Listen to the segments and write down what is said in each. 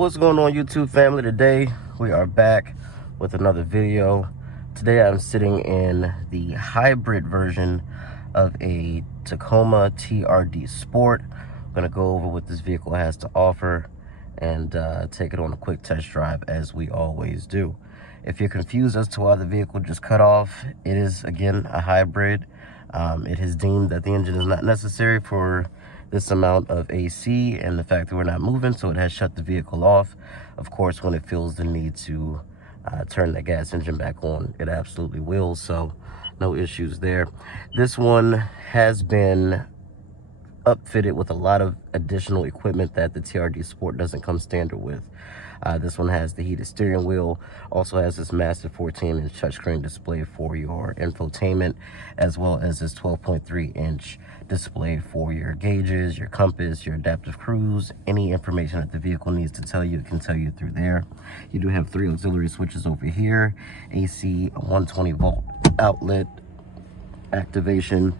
What's going on, YouTube family? Today we are back with another video. Today I'm sitting in the hybrid version of a Tacoma TRD Sport. I'm going to go over what this vehicle has to offer and take it on a quick test drive, as we always do. If you're confused as to why the vehicle just cut off, it is again a hybrid. It has deemed that the engine is not necessary for this amount of AC and the fact that we're not moving, so it has shut the vehicle off. Of course, when it feels the need to turn the gas engine back on, it absolutely will, so no issues there. This one has been upfitted with a lot of additional equipment that the TRD Sport doesn't come standard with. This one has the heated steering wheel, also has this massive 14-inch touchscreen display for your infotainment, as well as this 12.3-inch display for your gauges, your compass, your adaptive cruise. Any information that the vehicle needs to tell you, it can tell you through there. You do have 3 auxiliary switches over here, AC, 120 volt outlet activation.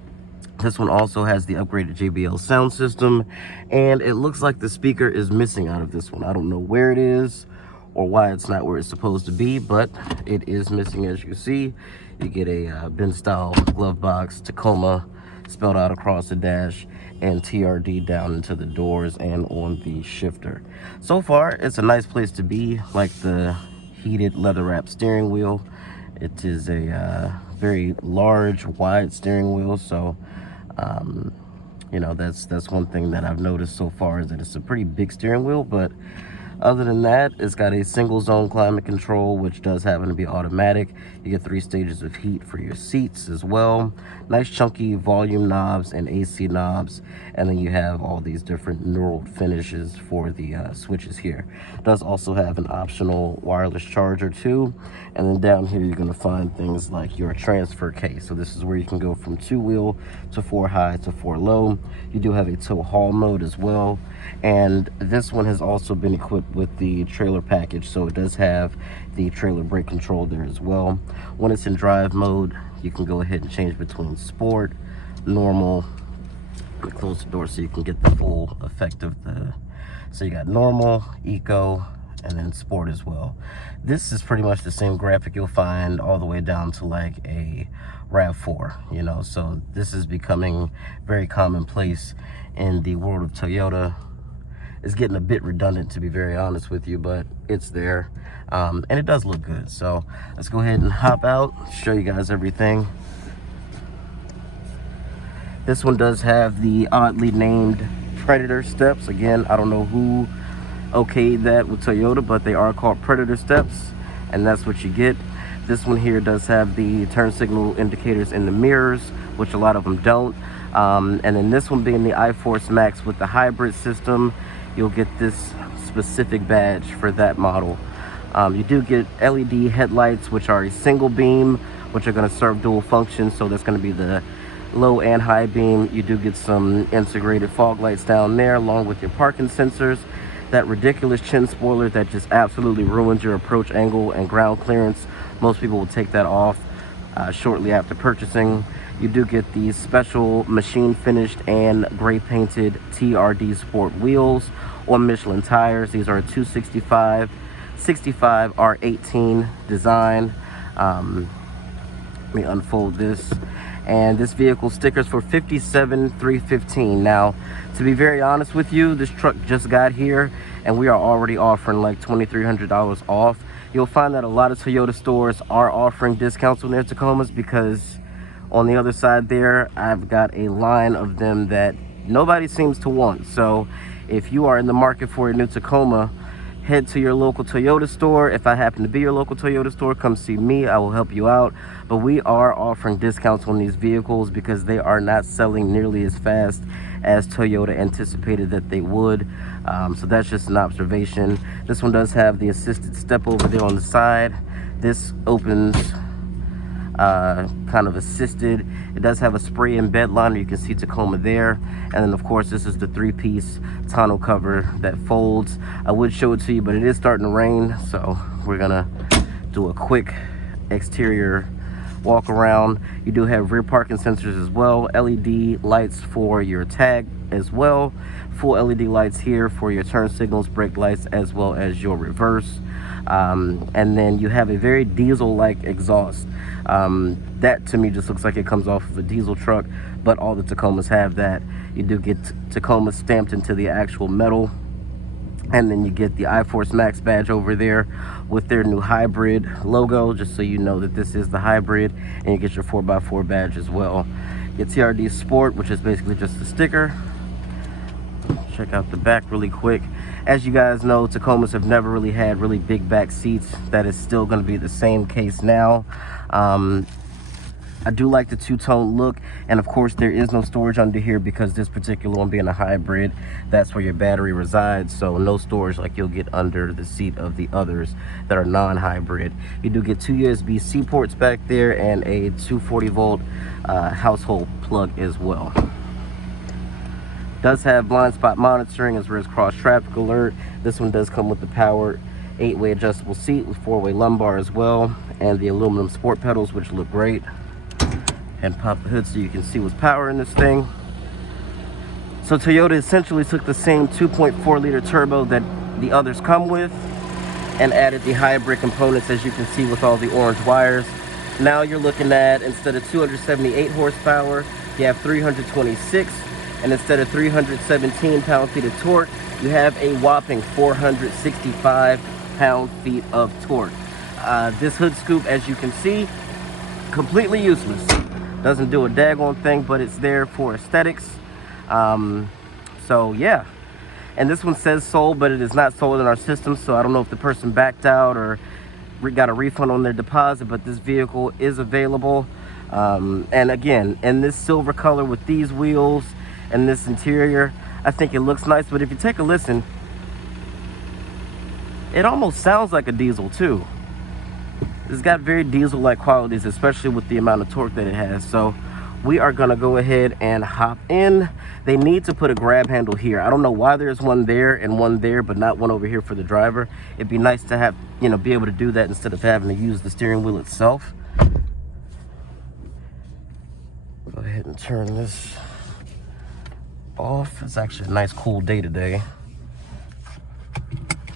This one also has the upgraded JBL sound system, and it looks like the speaker is missing out of this one. I don't know where it is or why it's not where it's supposed to be, but it is missing. As you see, you get a bin style glove box, Tacoma spelled out across the dash, and TRD down into the doors and on the shifter. So far, it's a nice place to be, like the heated leather wrap steering wheel. It is a very large, wide steering wheel, so you know, that's one thing that I've noticed so far, is that it's a pretty big steering wheel. But other than that, it's got a single zone climate control, which does happen to be automatic. You get 3 stages of heat for your seats as well. Nice chunky volume knobs and AC knobs, and then you have all these different knurled finishes for the switches here. It does also have an optional wireless charger too, and then down here you're going to find things like your transfer case. So this is where you can go from 2-wheel to 4-high to 4-low. You do have a tow haul mode as well, and this one has also been equipped with the trailer package, so it does have the trailer brake control there as well. When it's in drive mode, you can go ahead and change between sport, normal. Let me close the door so you can get the full effect of the, so you got normal, eco, and then sport as well. This is pretty much the same graphic you'll find all the way down to like a RAV4, you know, so this is becoming very commonplace in the world of Toyota. It's getting a bit redundant, to be very honest with you, but it's there, and it does look good. So let's go ahead and hop out, show you guys everything. This one does have the oddly named Predator steps. Again, I don't know who okayed that with Toyota, but they are called Predator steps, and that's what you get. This one here does have the turn signal indicators in the mirrors, which a lot of them don't. And then this one being the iForce Max with the hybrid system, you'll get this specific badge for that model. You do get LED headlights, which are a single beam, which are going to serve dual functions. So that's going to be the low and high beam. You do get some integrated fog lights down there, along with your parking sensors. That ridiculous chin spoiler that just absolutely ruins your approach angle and ground clearance. Most people will take that off shortly after purchasing. You do get these special machine finished and gray painted TRD Sport wheels on Michelin tires. These are a 265 65 R18 design. Let me unfold this. And this vehicle stickers for $57,315. Now, to be very honest with you, this truck just got here and we are already offering like $2,300 off. You'll find that a lot of Toyota stores are offering discounts on their Tacomas, because on the other side there, I've got a line of them that nobody seems to want. So if you are in the market for a new Tacoma, head to your local Toyota store. If I happen to be your local Toyota store, come see me. I will help you out. But we are offering discounts on these vehicles because they are not selling nearly as fast as Toyota anticipated that they would. So that's just an observation. This one does have the assisted step over there on the side. This opens kind of assisted. It does have a spray and bed liner. You can see Tacoma there. And then of course this is the 3-piece tonneau cover that folds. I would show it to you, but it is starting to rain, so we're gonna do a quick exterior walk around. You do have rear parking sensors as well, LED lights for your tag as well, full LED lights here for your turn signals, brake lights, as well as your reverse. And then you have a very diesel-like exhaust. That to me just looks like it comes off of a diesel truck, but all the Tacomas have that. You do get Tacoma stamped into the actual metal, and then you get the iForce Max badge over there with their new hybrid logo, just so you know that this is the hybrid, and you get your 4x4 badge as well. Your TRD Sport, which is basically just a sticker. Check out the back really quick. As you guys know, Tacomas have never really had really big back seats. That is still going to be the same case now. I do like the two-tone look, and of course there is no storage under here because this particular one being a hybrid, that's where your battery resides, so no storage like you'll get under the seat of the others that are non-hybrid. You do get 2 USB-C ports back there and a 240-volt household plug as well. Does have blind spot monitoring as well as cross traffic alert. This one does come with the powered 8-way adjustable seat with 4-way lumbar as well, and the aluminum sport pedals, which look great. And pop the hood so you can see what's powering this thing. So Toyota essentially took the same 2.4 liter turbo that the others come with and added the hybrid components, as you can see with all the orange wires. Now you're looking at, instead of 278 horsepower, you have 326, and instead of 317 pound-feet of torque, you have a whopping 465 pound-feet of torque. This hood scoop, as you can see, completely useless. Doesn't do a daggone thing, but it's there for aesthetics. So yeah, and this one says sold, but it is not sold in our system, so I don't know if the person backed out or got a refund on their deposit, but this vehicle is available. And again, in this silver color with these wheels and this interior, I think it looks nice, but if you take a listen, it almost sounds like a diesel too. It's got very diesel-like qualities, especially with the amount of torque that it has. So we are gonna go ahead and hop in. They need to put a grab handle here. I don't know why there's one there and one there, but not one over here for the driver. It'd be nice to have, you know, be able to do that instead of having to use the steering wheel itself. Go ahead and turn this off. It's actually a nice cool day today.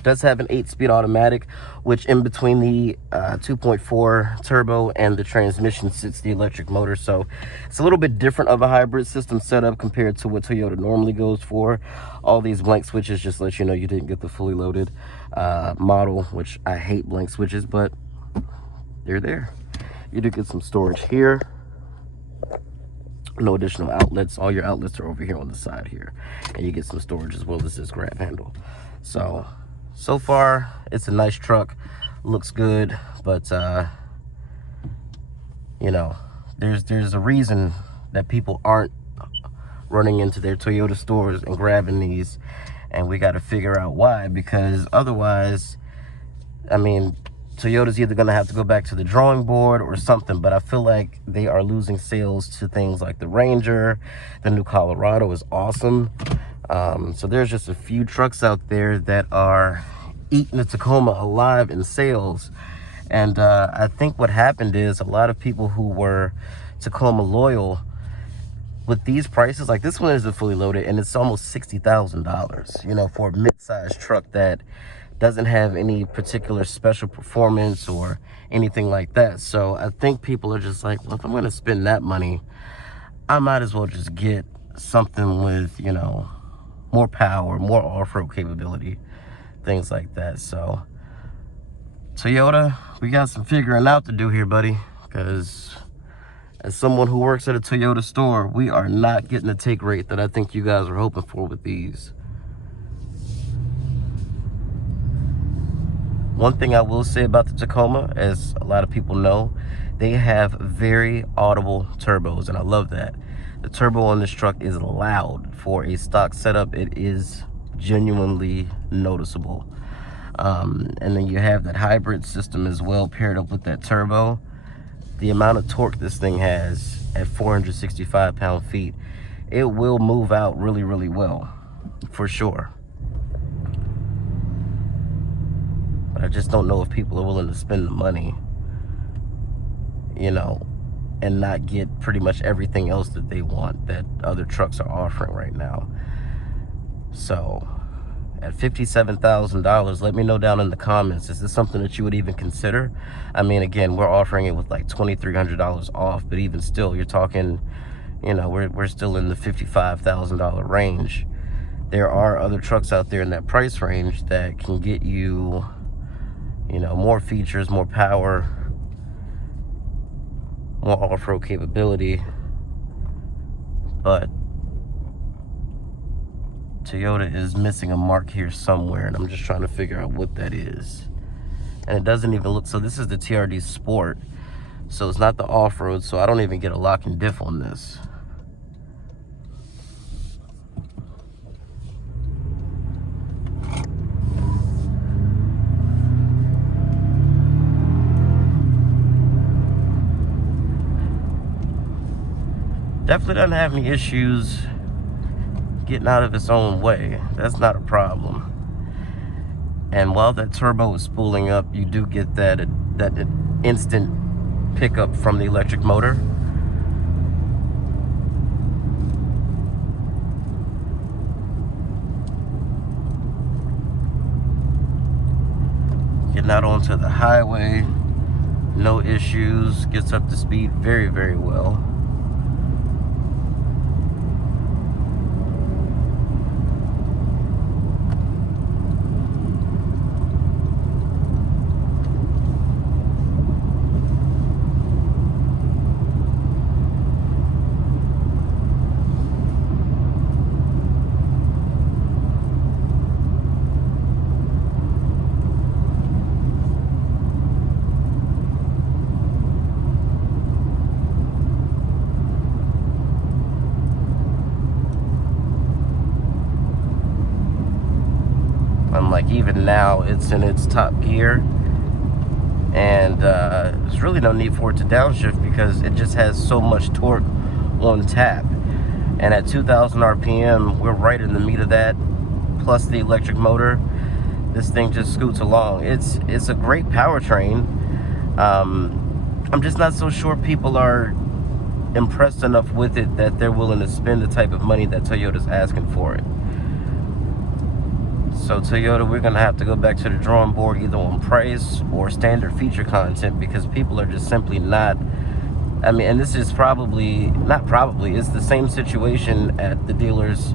Does have an 8-speed automatic, which in between the 2.4 turbo and the transmission sits the electric motor, so it's a little bit different of a hybrid system setup compared to what Toyota normally goes for. All these blank switches just let you know you didn't get the fully loaded model, which I hate blank switches, but they're there. You do get some storage here. No additional outlets. All your outlets are over here on the side here, and you get some storage as well as this grab handle. So far it's a nice truck, looks good, but you know, there's a reason that people aren't running into their Toyota stores and grabbing these, and we got to figure out why, because otherwise, I mean, Toyota's either going to have to go back to the drawing board or something, but I feel like they are losing sales to things like the Ranger. The new Colorado is awesome. So there's just a few trucks out there that are eating the Tacoma alive in sales. And I think what happened is a lot of people who were Tacoma loyal, with these prices, like this one isn't fully loaded and it's almost $60,000, you know, for a mid-sized truck that doesn't have any particular special performance or anything like that. So I think people are just like, well, if I'm going to spend that money, I might as well just get something with, you know, more power, more off-road capability, things like that. So Toyota, we got some figuring out to do here, buddy, because as someone who works at a Toyota store, we are not getting the take rate that I think you guys are hoping for with these. One thing I will say about the Tacoma, as a lot of people know, they have very audible turbos, and I love that. The turbo on this truck is loud. For a stock setup, it is genuinely noticeable. And then you have that hybrid system as well paired up with that turbo. The amount of torque this thing has at 465 pound-feet, it will move out really, really well, for sure. But I just don't know if people are willing to spend the money, you know, and not get pretty much everything else that they want that other trucks are offering right now. So at $57,000, let me know down in the comments, is this something that you would even consider? I mean, again, we're offering it with like $2,300 off, but even still, you're talking, you know, we're still in the $55,000 range. There are other trucks out there in that price range that can get you, you know, more features, more power, more off-road capability, but Toyota is missing a mark here somewhere, and I'm just trying to figure out what that is. And it doesn't even look, so this is the TRD Sport, so it's not the off-road, so I don't even get a lock and diff on this. Definitely doesn't have any issues getting out of its own way. That's not a problem. And while that turbo is spooling up, you do get that instant pickup from the electric motor. Getting out onto the highway, no issues, gets up to speed very, very well. Like even now it's in its top gear, and there's really no need for it to downshift because it just has so much torque on tap. And at 2,000 RPM, we're right in the meat of that, plus the electric motor. This thing just scoots along. It's a great powertrain. I'm just not so sure people are impressed enough with it that they're willing to spend the type of money that Toyota's asking for it. So Toyota, we're gonna have to go back to the drawing board either on price or standard feature content, because people are just simply not, I mean, and this is probably, not probably, it's the same situation at the dealers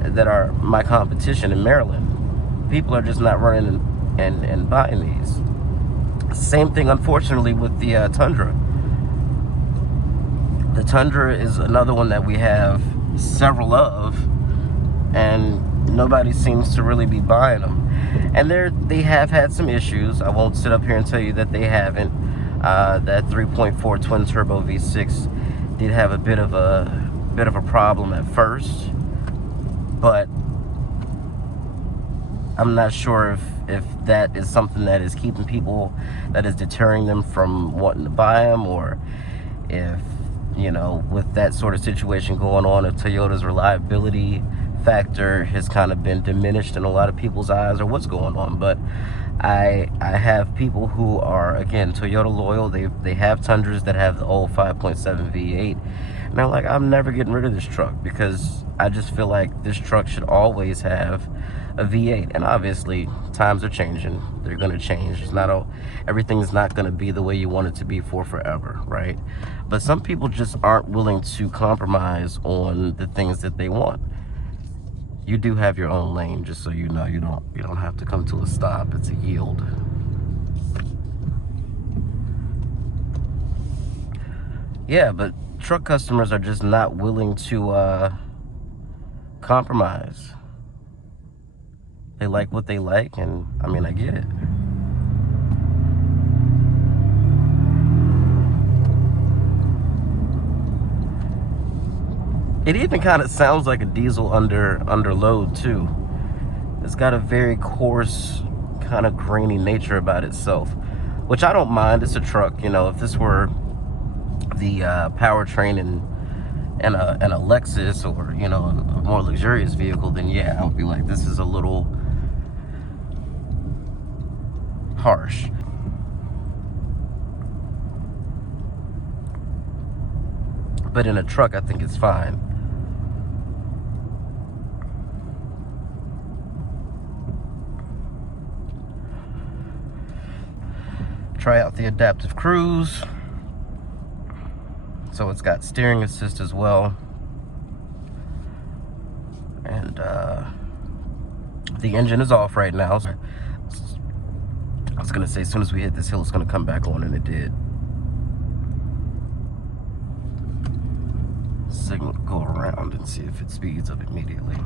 that are my competition in Maryland. People are just not running and buying these. Same thing, unfortunately, with the Tundra. The Tundra is another one that we have several of, and nobody seems to really be buying them. And they have had some issues. I won't sit up here and tell you that they haven't. That 3.4 twin turbo V6 did have a bit of a problem at first, but I'm not sure if that is something that is keeping people, that is deterring them from wanting to buy them, or if, you know, with that sort of situation going on, if Toyota's reliability factor has kind of been diminished in a lot of people's eyes, or what's going on. But I have people who are, again, Toyota loyal. They have Tundras that have the old 5.7 V8, and they're like, I'm never getting rid of this truck, because I just feel like this truck should always have a V8. And obviously times are changing, they're going to change. It's not everything's not going to be the way you want it to be for forever, right? But some people just aren't willing to compromise on the things that they want. You do have your own lane, just so you know. You don't have to come to a stop. It's a yield. Yeah, but truck customers are just not willing to compromise. They like what they like, and I mean, I get it. It even kind of sounds like a diesel under load too. It's got a very coarse, kind of grainy nature about itself, which I don't mind. It's a truck, you know. If this were the Powertrain and a Lexus, or, you know, a more luxurious vehicle, then yeah, I would be like, this is a little harsh. but in a truck, I think it's fine. Try out the adaptive cruise. So it's got steering assist as well. And the engine is off right now. So I was gonna say, as soon as we hit this hill, it's gonna come back on, and it did. Signal to go around and see if it speeds up immediately.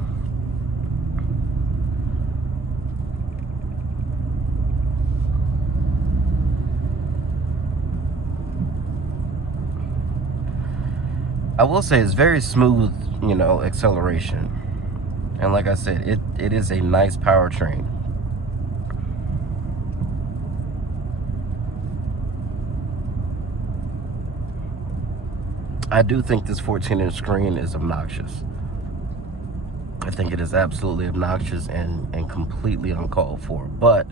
I will say it's very smooth, you know, acceleration. And like I said, it is a nice powertrain. I do think this 14-inch screen is obnoxious. I think it is absolutely obnoxious and completely uncalled for. But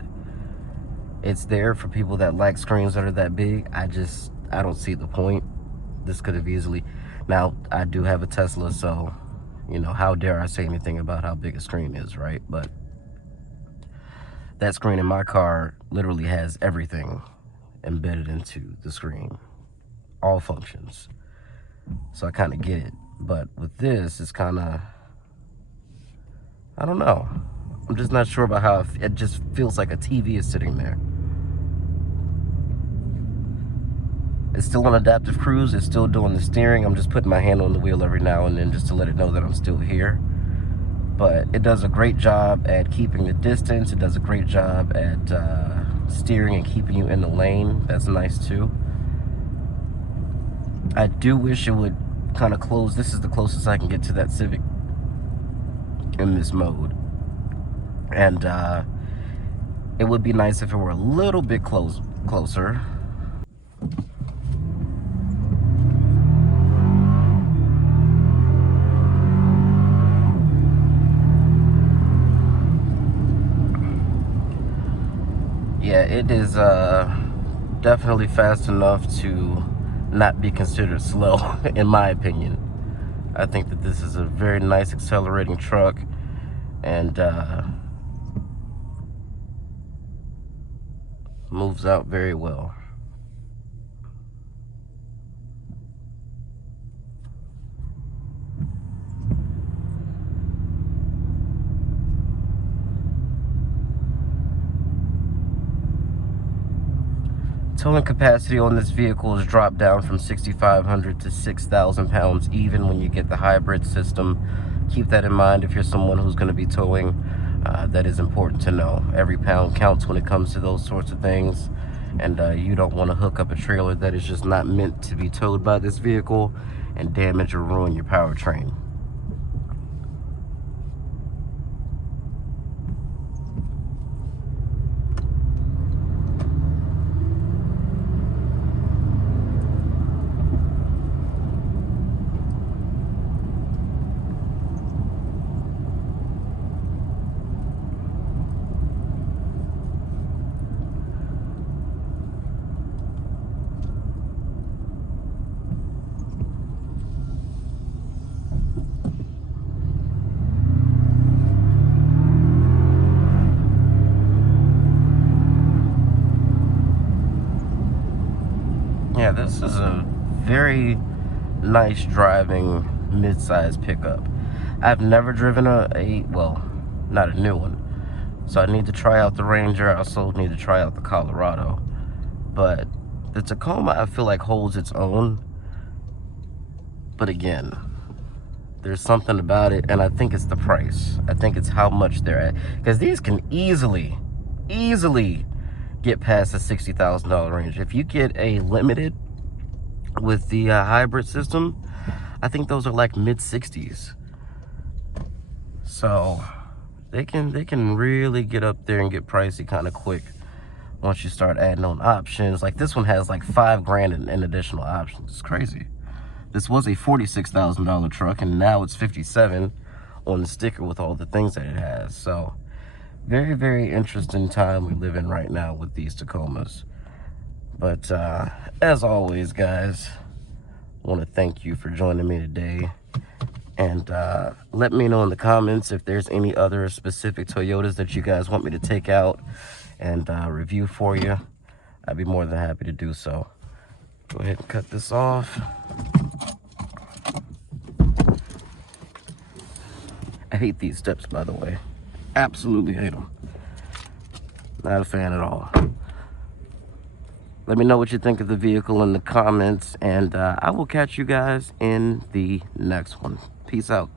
it's there for people that like screens that are that big. I don't see the point. This could have easily... Now, I do have a Tesla, so, you know, how dare I say anything about how big a screen is, right? But that screen in my car literally has everything embedded into the screen. All functions. So I kind of get it. But with this, it's kind of... I don't know. I'm just not sure about how it just feels like a TV is sitting there. It's still on adaptive cruise. It's still doing the steering. I'm just putting my hand on the wheel every now and then just to let it know that I'm still here. But it does a great job at keeping the distance. It does a great job at steering and keeping you in the lane. That's nice too. I do wish it would kind of close. This is the closest I can get to that Civic in this mode. And it would be nice if it were a little bit closer. Yeah, it is definitely fast enough to not be considered slow, in my opinion. I think that this is a very nice accelerating truck, and moves out very well. Towing capacity on this vehicle has dropped down from 6,500 to 6,000 pounds, even when you get the hybrid system. Keep that in mind if you're someone who's going to be towing. That is important to know. Every pound counts when it comes to those sorts of things. And you don't want to hook up a trailer that is just not meant to be towed by this vehicle and damage or ruin your powertrain. Yeah, this is a very nice driving mid-size pickup. I've never driven well, not a new one. So I need to try out the Ranger. I also need to try out the Colorado. But the Tacoma, I feel like, holds its own. But again, there's something about it, and I think it's the price. I think it's how much they're at. Because these can easily get past the $60,000 range. If you get a limited with the hybrid system, I think those are like mid-60s. So they can really get up there and get pricey kind of quick once you start adding on options. Like this one has like $5 grand in additional options. It's crazy. This was a $46,000 truck, and now it's $57 on the sticker with all the things that it has. So very, very interesting time we live in right now with these Tacomas. But as always, guys, I want to thank you for joining me today. And let me know in the comments if there's any other specific Toyotas that you guys want me to take out and review for you. I'd be more than happy to do so. Go ahead and cut this off. I hate these steps, by the way. Absolutely hate them. Not a fan at all. Let me know what you think of the vehicle in the comments, and I will catch you guys in the next one. Peace out.